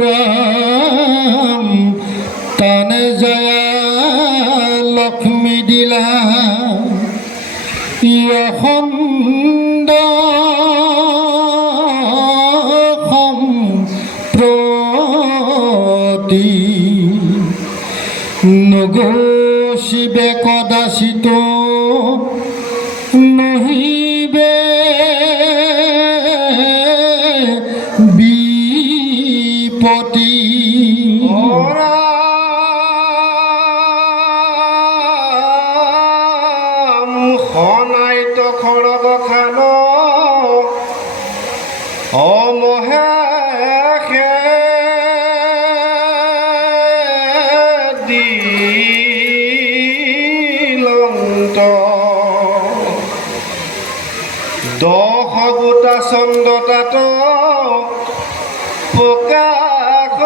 ৰাম তানে জয়া লক্ষ্মী দিলা ইয়খণ্ড সম্প্ৰতি নগচিবে কদাচিত নহিবে বিপতি খনাইত খড়গ খান অমহে দিলন্ত দশ গোটা চন্দ তাত প্ৰকাশ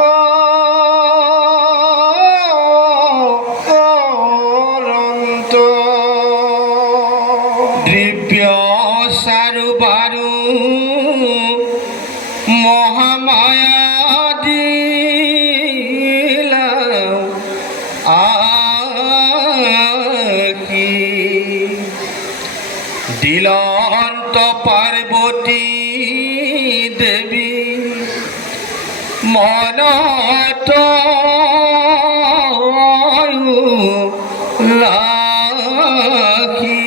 অনন্ত দিব্য চাৰু বাৰু মহামায়া দিলা আখি দিলন্ত পাৰ্বতী দেৱী মনত লাখি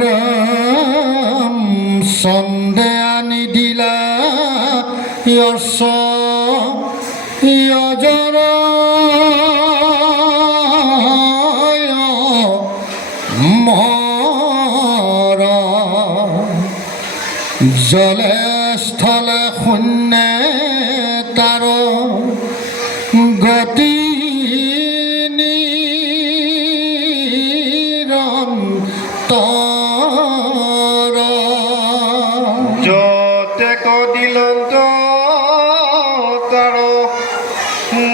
ৰাম সন্দে আনি দিলা যশ যজৰ মৰ জলে স্থলে শূন্যে তাৰ গতি নিৰন্তৰ যতেক দিলন্ত তাৰ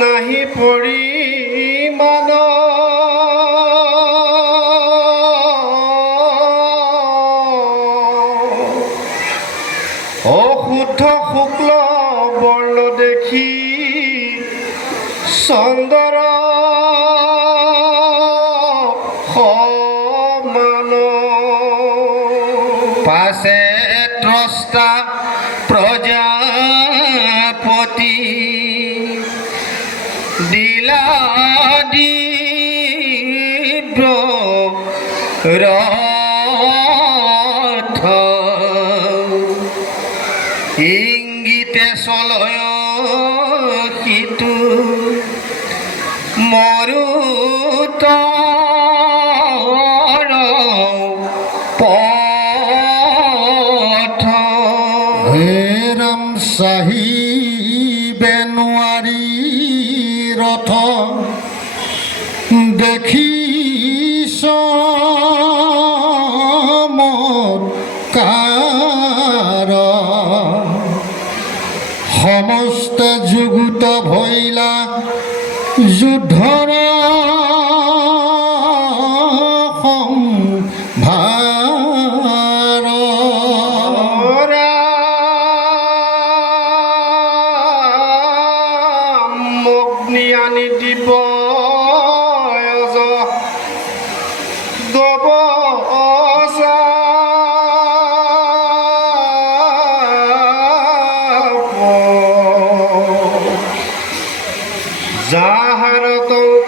নাহি পৰিমাণ অশুদ্ধ শুক্ল বৰ্ণ দেখি চন্দৰ সমান পাছে ত্ৰস্তা প্ৰজাপতি দিলা দিব্য ৰথ ইংগিতে চলয় সিটো মৰুত পথ হে ৰাম চাহিবে নোৱাৰি ৰথ দেখিছ কাৰ সমস্ত যুগুত ভৈলা যুদ্ধৰ সম্ভাৰ অগ্নি আনি দিব গব যাহাৰ